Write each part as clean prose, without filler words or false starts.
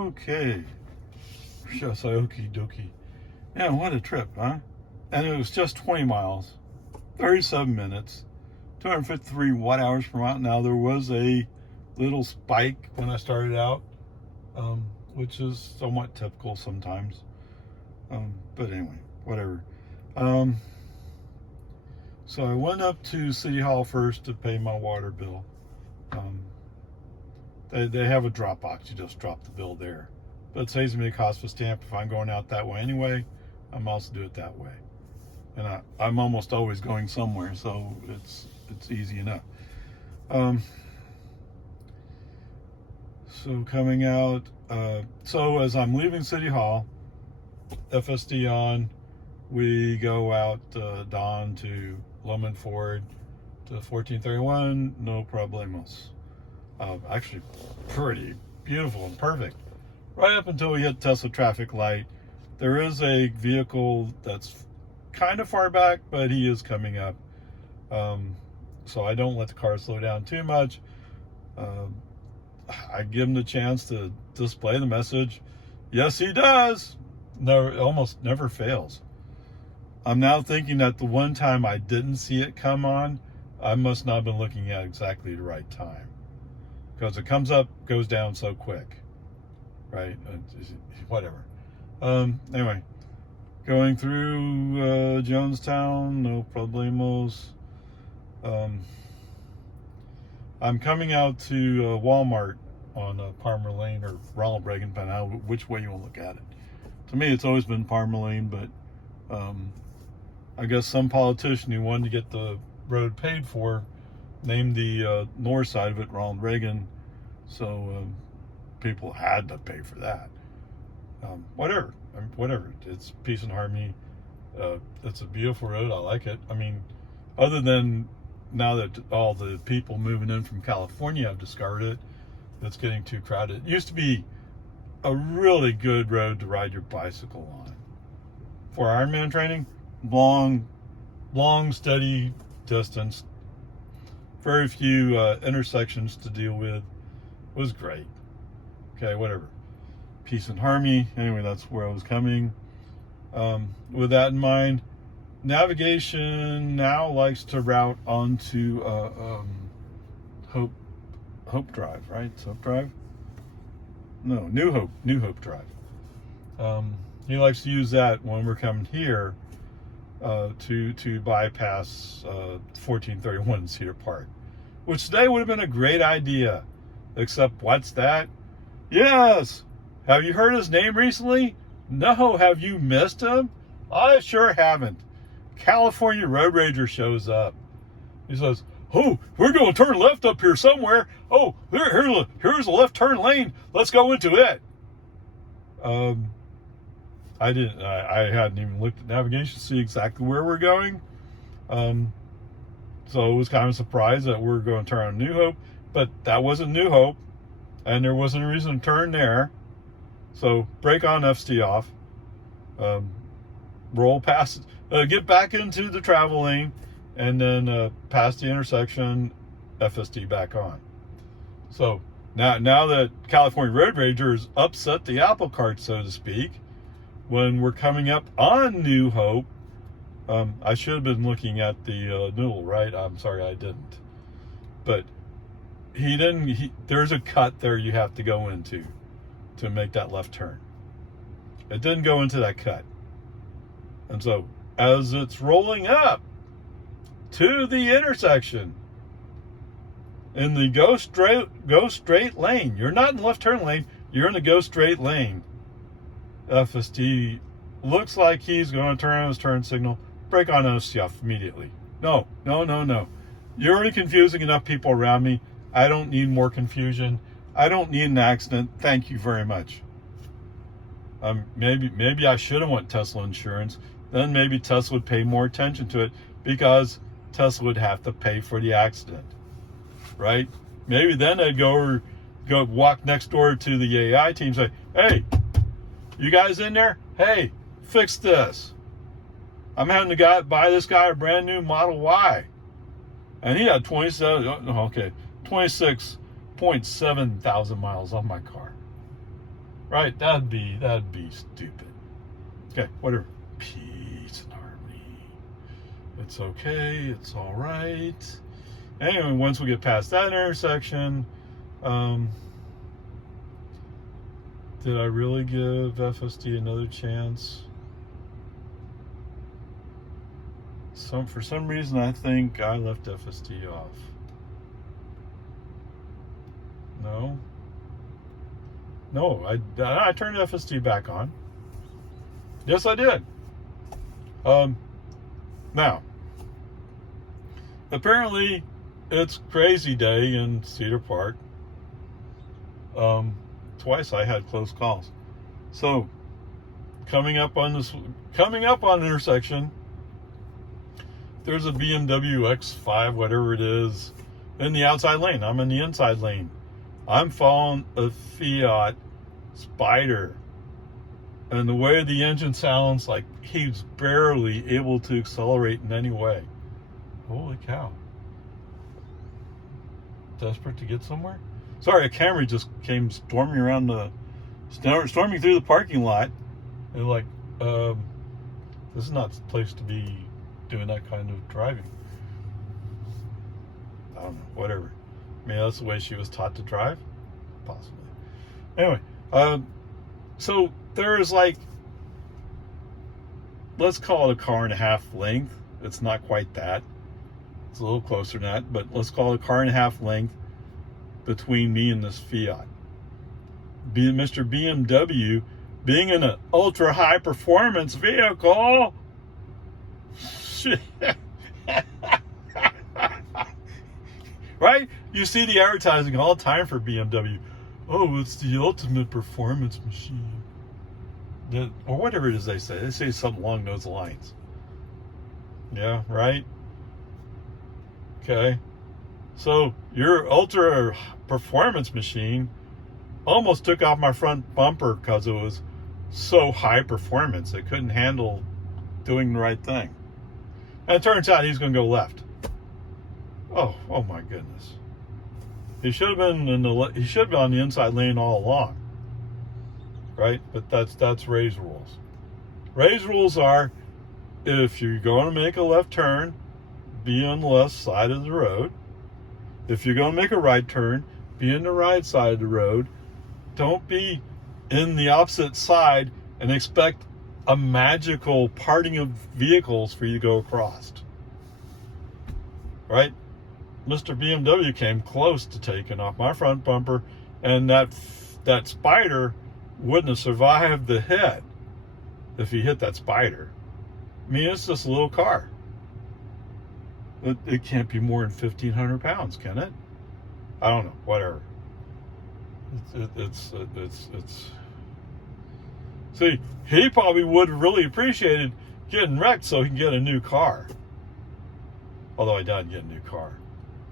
Okay. Just okie dokie. Yeah, what a trip, huh? And it was just 20 miles, 37 minutes, 253 watt hours per mile. Now, there was a little spike when I started out, which is somewhat typical sometimes. But anyway, whatever. So I went up to City Hall first to pay my water bill. They have a drop box. You just drop the bill there. But it saves me the cost of a stamp if I'm going out that way anyway. I'm also do it that way. And I'm almost always going somewhere, so it's easy enough. So coming out, so as I'm leaving City Hall, FSD on, we go out Dawn to Lemon Ford to 1431, no problemos. Actually, pretty beautiful and perfect. Right up until we hit Tesla traffic light. There is a vehicle that's kind of far back, but he is coming up. So I don't let the car slow down too much. I give him the chance to display the message. Yes, he does. No, almost never fails. I'm now thinking that the one time I didn't see it come on, I must not have been looking at exactly the right time. Because it comes up, goes down so quick. Right? Whatever. Anyway, going through Jonestown, no problemos. I'm coming out to Walmart on Parmer Lane, or Ronald Reagan, depending on which way you want to look at it. To me, it's always been Parmer Lane, but I guess some politician who wanted to get the road paid for named the north side of it Ronald Reagan, so people had to pay for that. Whatever. I mean, whatever. It's peace and harmony. It's a beautiful road. I like it. I mean, other than now that all the people moving in from California have discovered it, it's getting too crowded. It used to be a really good road to ride your bicycle on. For Ironman training, long, steady distance, very few intersections to deal with. It was great. Okay, whatever. Peace and harmony. Anyway, that's where I was coming. With that in mind, navigation now likes to route onto Hope Drive, right? It's Hope Drive? No, New Hope Drive. He likes to use that when we're coming here to bypass 1431 Cedar Park, which today would have been a great idea, except what's that? Yes! Have you heard his name recently? No, have you missed him? I sure haven't. California Road Rager shows up. He says, oh, we're going to turn left up here somewhere. Oh, here's a left turn lane. Let's go into it. I hadn't even looked at navigation to see exactly where we're going. So it was kind of surprised that we're going to turn on New Hope, but that wasn't New Hope, and there wasn't a reason to turn there. So brake on, FSD off, roll past, get back into the travel lane, and then past the intersection, FSD back on. So now that California Road Ragers upset the apple cart, so to speak, when we're coming up on New Hope, I should have been looking at the Newell, right? I'm sorry, I didn't. But he didn't. There's a cut there you have to go into to make that left turn. It didn't go into that cut. And so as it's rolling up to the intersection in the go straight lane, you're not in the left turn lane, you're in the go straight lane. FSD looks like he's going to turn on his turn signal, brake on FSD off immediately. No. You're already confusing enough people around me. I don't need more confusion. I don't need an accident. Thank you very much. Maybe I should have went Tesla insurance. Then maybe Tesla would pay more attention to it, because Tesla would have to pay for the accident, right? Maybe then they'd go walk next door to the AI team and say, hey, you guys in there? Hey, fix this. I'm having to buy this guy a brand new Model Y. And he had 26.7 thousand miles on my car. Right? That'd be stupid. Okay, whatever. Peace and harmony. It's okay. It's all right. Anyway, once we get past that intersection, did I really give FSD another chance? For some reason, I think I left FSD off. No, I turned FSD back on. Yes, I did. Now, apparently, it's crazy day in Cedar Park. Twice I had close calls. So, coming up on intersection, there's a BMW X5, whatever it is, in the outside lane. I'm in the inside lane. I'm following a Fiat Spider. And the way the engine sounds, like he's barely able to accelerate in any way. Holy cow. Desperate to get somewhere? Sorry, a Camry just came storming through the parking lot. And like, this is not the place to be doing that kind of driving. I don't know, whatever. Maybe that's the way she was taught to drive? Possibly. Anyway, so there is like, let's call it a car and a half length. It's not quite that. It's a little closer than that, but let's call it a car and a half length between me and this Fiat. Mr. BMW, being in an ultra high performance vehicle, right? You see the advertising all the time for BMW. Oh, it's the ultimate performance machine. Or whatever it is they say. They say something along those lines. Yeah, right? Okay. So your ultra performance machine almost took off my front bumper because it was so high performance. It couldn't handle doing the right thing. And it turns out he's going to go left. Oh my goodness. He should have been on the inside lane all along. Right? But that's Ray's rules. Ray's rules are, if you're going to make a left turn, be on the left side of the road. If you're going to make a right turn, be on the right side of the road. Don't be in the opposite side and expect a magical parting of vehicles for you to go across. Right? Mr. BMW came close to taking off my front bumper, and that Spider wouldn't have survived the hit if he hit that Spider. I mean, it's just a little car. It can't be more than 1,500 pounds, can it? I don't know. Whatever. It's. See, he probably would have really appreciated getting wrecked so he can get a new car. Although I did get a new car.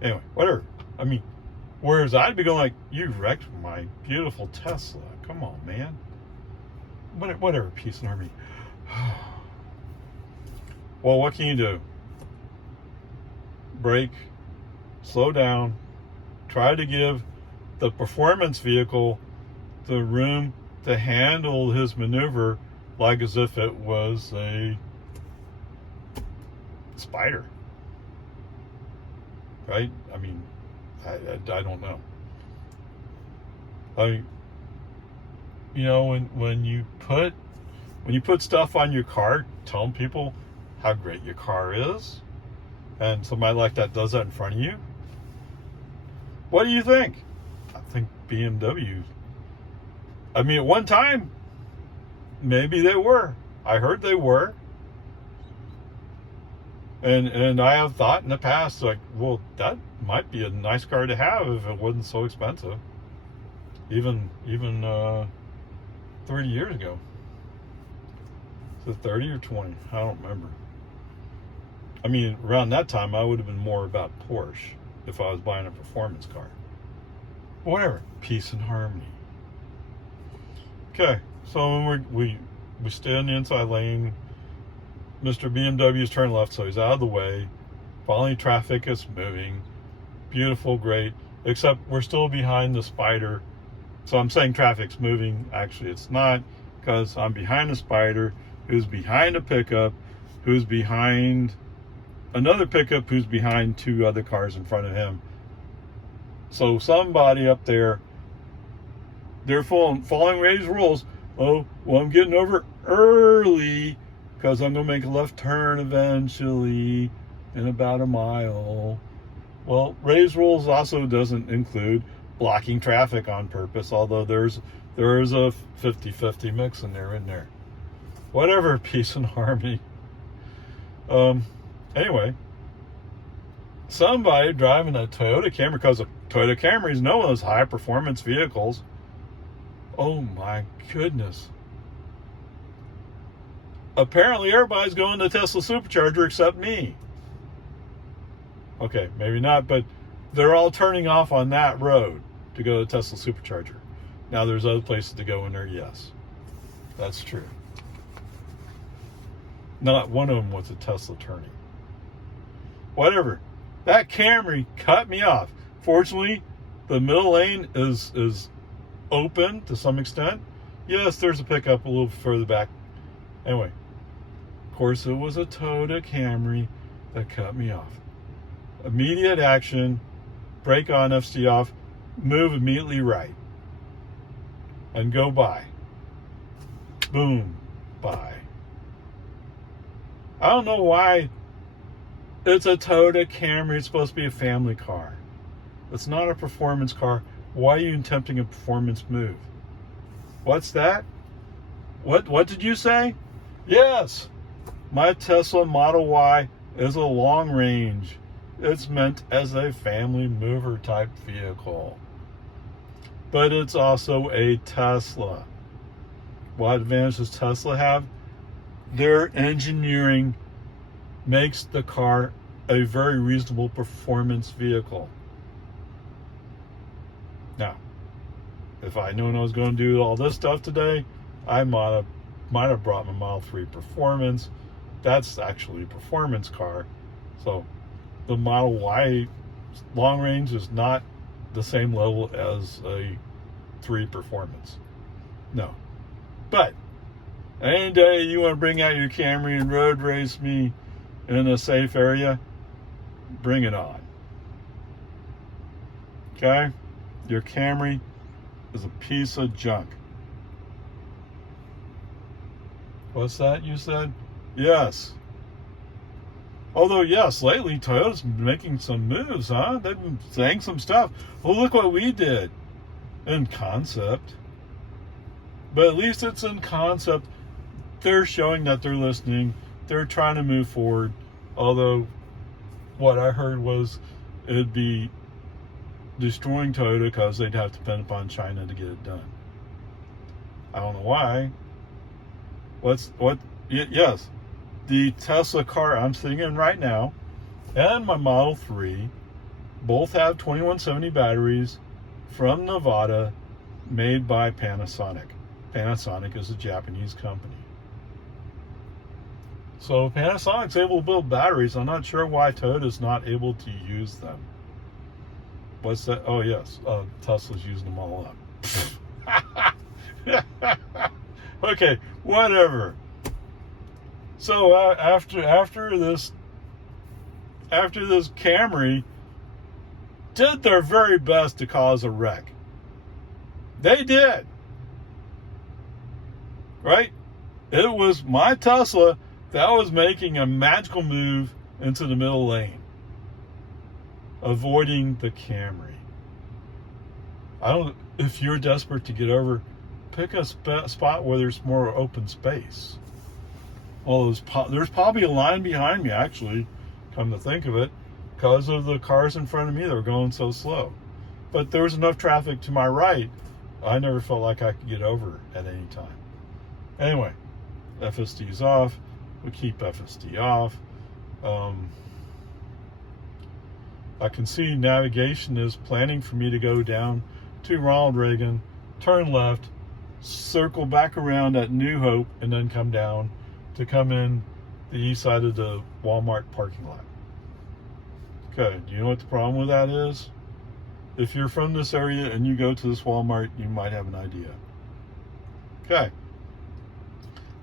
Anyway, whatever. I mean, whereas I'd be going like, you wrecked my beautiful Tesla. Come on, man. Whatever, peace and harmony. Well, what can you do? Brake, slow down, try to give the performance vehicle the room to handle his maneuver like as if it was a Spider. Right? I mean, I don't know. When you put stuff on your car, telling people how great your car is, and somebody like that does that in front of you, what do you think? I think BMW. I mean, at one time, maybe they were. I heard they were. And I have thought in the past, like, well, that might be a nice car to have if it wasn't so expensive. Even 30 years ago. Is it 30 or 20? I don't remember. I mean, around that time, I would have been more about Porsche if I was buying a performance car. But whatever. Peace and harmony. Okay, so when we stay in the inside lane, Mr. BMW's turned left, so he's out of the way. Following traffic is moving. Beautiful, great. Except we're still behind the Spider So I'm saying traffic's moving. Actually, it's not, because I'm behind a Spider who's behind a pickup who's behind another pickup who's behind two other cars in front of him. So somebody up there, they're following Ray's rules. Oh, well, I'm getting over early because I'm going to make a left turn eventually in about a mile. Well, Ray's rules also doesn't include blocking traffic on purpose, although there is a 50-50 mix in there. Whatever, peace and harmony. Anyway, somebody driving a Toyota Camry, because a Toyota Camry is one of those high performance vehicles. Oh my goodness. Apparently everybody's going to Tesla Supercharger except me. Okay, maybe not, but they're all turning off on that road to go to Tesla Supercharger. Now there's other places to go in there, yes. That's true. Not one of them was a Tesla turning. Whatever. That Camry cut me off. Fortunately, the middle lane is open to some extent. Yes, there's a pickup a little further back. Anyway, of course, it was a Toyota Camry that cut me off. Immediate action, brake on, FSD off, move immediately right, and go by. Boom, by. I don't know why it's a Toyota Camry. It's supposed to be a family car. It's not a performance car. Why are you attempting a performance move? What's that? What did you say? Yes, my Tesla Model Y is a long range. It's meant as a family mover type vehicle. But it's also a Tesla. What advantage does Tesla have? Their engineering makes the car a very reasonable performance vehicle. Now, if I'd known I was going to do all this stuff today, I might have brought my Model 3 Performance. That's actually a performance car. So the Model Y long range is not the same level as a 3 Performance. No. But any day you want to bring out your Camry and road race me in a safe area, bring it on. Okay? Your Camry is a piece of junk. What's that you said? Yes. Although, yes, lately Toyota's been making some moves, huh? They've been saying some stuff. Well, look what we did in concept. But at least it's in concept. They're showing that they're listening. They're trying to move forward. Although, what I heard was it'd be destroying Toyota because they'd have to depend upon China to get it done. I don't know why. Yes, the Tesla car I'm sitting in right now and my Model 3 both have 2170 batteries from Nevada, made by Panasonic. Panasonic is a Japanese company. So Panasonic's able to build batteries. I'm not sure why Toyota's not able to use them. What's that? Oh, yes. Tesla's using them all up. Okay, whatever. So after this Camry did their very best to cause a wreck. They did. Right? It was my Tesla that was making a magical move into the middle lane, avoiding the Camry. If you're desperate to get over, pick a spot where there's more open space. Well, there's probably a line behind me, actually, come to think of it, because of the cars in front of me that were going so slow. But there was enough traffic to my right, I never felt like I could get over at any time. Anyway, FSD's off. We keep FSD off. I can see navigation is planning for me to go down to Ronald Reagan, turn left, circle back around at New Hope, and then come down to come in the east side of the Walmart parking lot. Okay, do you know what the problem with that is? if you're from this area and you go to this Walmart, you might have an idea. Okay.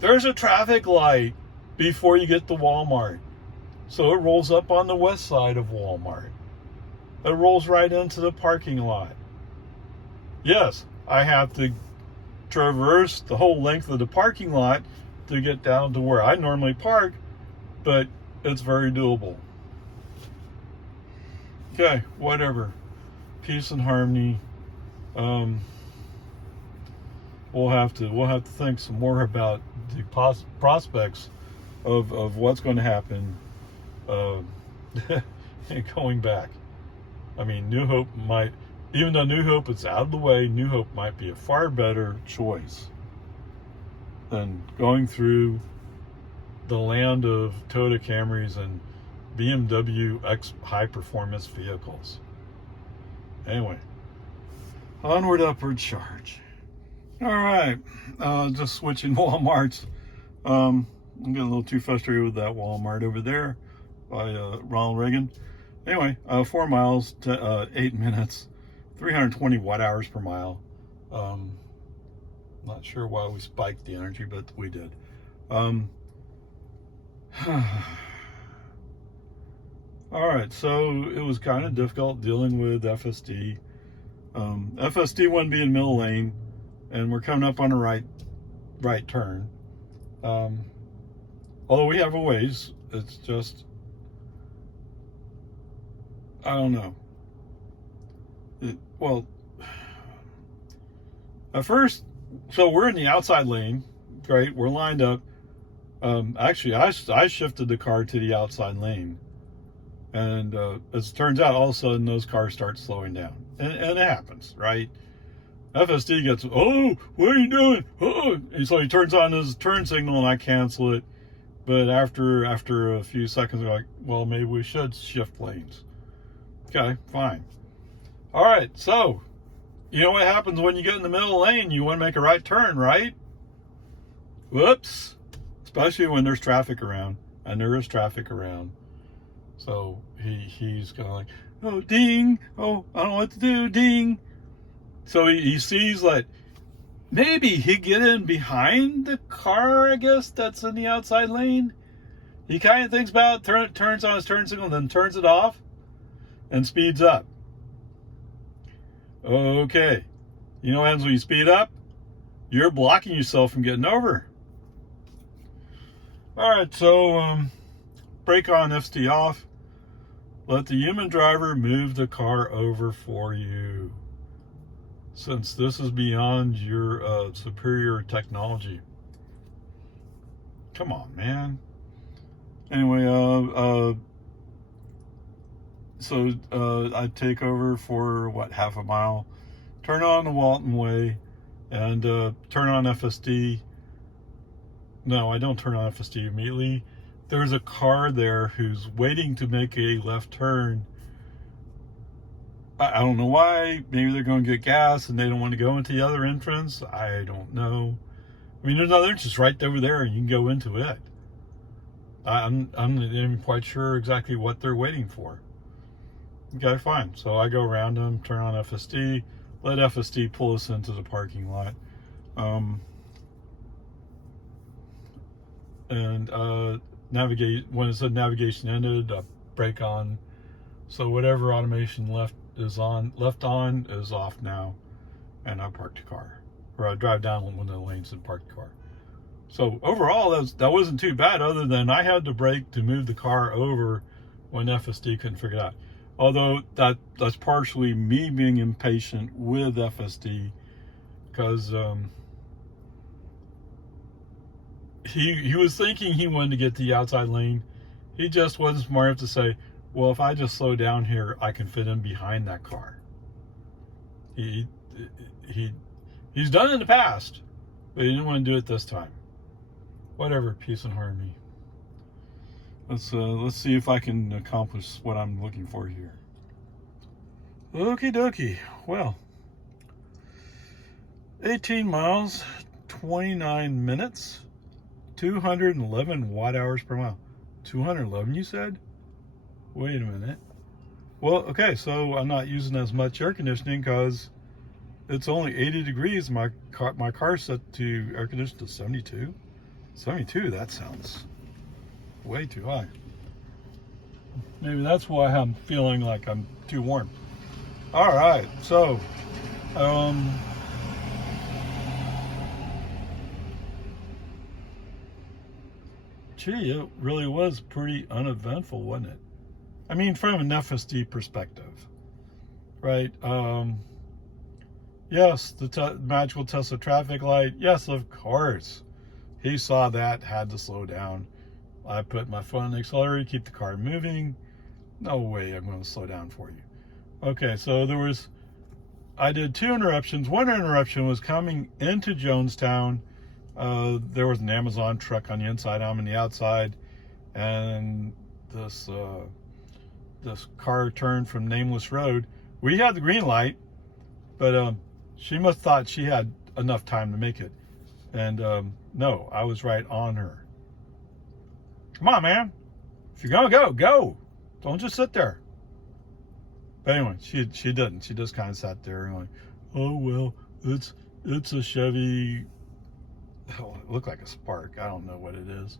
There's a traffic light before you get to Walmart. So it rolls up on the west side of Walmart. It rolls right into the parking lot. Yes, I have to traverse the whole length of the parking lot to get down to where I normally park, but it's very doable. Okay, whatever. Peace and harmony. We'll have to think some more about the prospects of what's going to happen going back. I mean, New Hope might, even though New Hope is out of the way, New Hope might be a far better choice than going through the land of Toyota Camrys and BMW X high performance vehicles. Anyway, onward, upward charge. All right, just switching Walmarts. I'm getting a little too frustrated with that Walmart over there by Ronald Reagan. Anyway, 4 miles to 8 minutes, 320 watt hours per mile. Not sure why we spiked the energy, but we did. All right, so it was kind of difficult dealing with FSD. FSD wanted to be in the middle lane, and we're coming up on a right turn. Although we have a ways, it's just, I don't know. Well, at first, so we're in the outside lane, right? We're lined up. Actually, I shifted the car to the outside lane. And as it turns out, all of a sudden, those cars start slowing down. And it happens, right? FSD gets, oh, what are you doing? Oh. And so he turns on his turn signal, and I cancel it. But after a few seconds, they're like, well, maybe we should shift lanes. Okay, fine. All right, so you know what happens when you get in the middle lane? You want to make a right turn, right? Whoops. Especially when there's traffic around, and there is traffic around. So he's kind of like, oh, ding. Oh, I don't know what to do, ding. So he sees that maybe he'd get in behind the car, I guess, that's in the outside lane. He kind of thinks about it, turns on his turn signal, then turns it off and speeds up. Okay. You know what happens when you speed up? You're blocking yourself from getting over. All right, so brake on, FSD off. Let the human driver move the car over for you, since this is beyond your superior technology. Come on, man. Anyway, so I take over for, what, half a mile, turn on the Walton Way, and turn on FSD. No, I don't turn on FSD immediately. There's a car there who's waiting to make a left turn. I don't know why. Maybe they're going to get gas and they don't want to go into the other entrance. I don't know. I mean, there's another entrance right over there, and you can go into it. I'm not even quite sure exactly what they're waiting for. Okay, fine. So I go around them, turn on FSD, let FSD pull us into the parking lot. And navigate, when it said navigation ended, brake on. So whatever automation left on is off now, and I parked the car, or I drive down one of the lanes and park the car. So overall, that wasn't too bad, other than I had to brake to move the car over when FSD couldn't figure it out. Although that's partially me being impatient with FSD, because he was thinking he wanted to get to the outside lane. He just wasn't smart enough to say, well, if I just slow down here, I can fit in behind that car. He's done it in the past, but he didn't want to do it this time. Whatever, peace and harmony. Let's see if I can accomplish what I'm looking for here. Okie dokie. Well, 18 miles, 29 minutes, 211 watt hours per mile. 211, you said? Wait a minute. Well, okay, so I'm not using as much air conditioning because it's only 80 degrees. My car's set to air conditioning to 72. 72, that sounds way too high. Maybe that's why I'm feeling like I'm too warm. All right, so gee, it really was pretty uneventful, wasn't it? I mean, from an FSD perspective, right? Yes, the magical Tesla traffic light. Yes, of course. He saw that, had to slow down. I put my foot on the accelerator, keep the car moving. No way I'm going to slow down for you. Okay, so I did 2 interruptions. One interruption was coming into Jonestown. There was an Amazon truck on the inside, I'm on the outside, and this car turned from Nameless Road. We had the green light, but she must have thought she had enough time to make it. And no, I was right on her. Come on, man. If you're gonna go, go. Don't just sit there. But anyway, she didn't. She just kind of sat there and like, oh well, it's a Chevy. Oh, it looked like a Spark. I don't know what it is.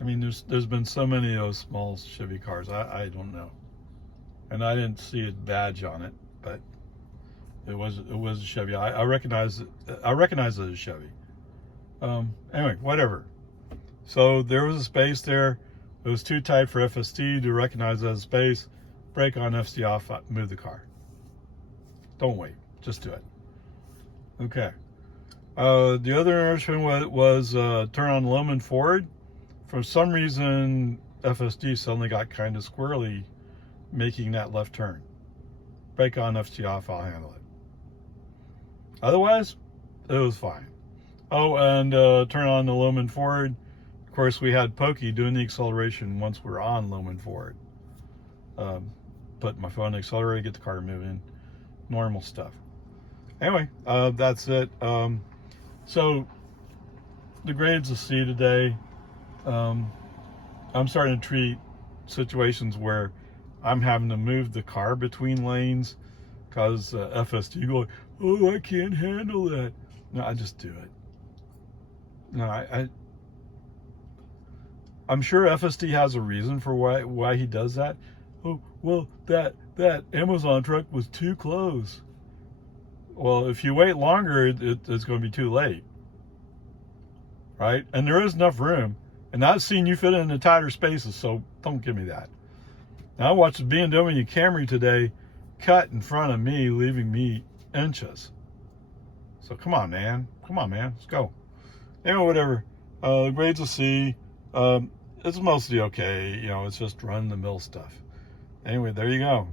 I mean, there's been so many of those small Chevy cars. I don't know, and I didn't see a badge on it, but it was a Chevy. I recognize it. I recognize it as a Chevy. Anyway, whatever. So there was a space there. It was too tight for FSD to recognize as space. Brake on, FSD off, move the car. Don't wait. Just do it. Okay. The other interruption was turn on Loman forward. For some reason, FSD suddenly got kind of squirrely making that left turn. Brake on, FSD off, I'll handle it. Otherwise, it was fine. Oh, and turn on the Loman forward. Of course, we had Pokey doing the acceleration once we were on Loman forward. Put my phone on the accelerator, get the car moving. Normal stuff. Anyway, that's it. So the grade's a C today. I'm starting to treat situations where I'm having to move the car between lanes because FSD going, oh, I can't handle that. No, I just do it. No, I'm sure FSD has a reason for why he does that. Oh, well, that Amazon truck was too close. Well, if you wait longer, it's going to be too late, right? And there is enough room, and I've seen you fit in the tighter spaces, so don't give me that. Now, I watched the BMW Camry today cut in front of me, leaving me inches. So come on, man. Come on, man. Let's go. Anyway, whatever. The grade's a C. It's mostly okay. You know, it's just run-of-the-mill stuff. Anyway, there you go.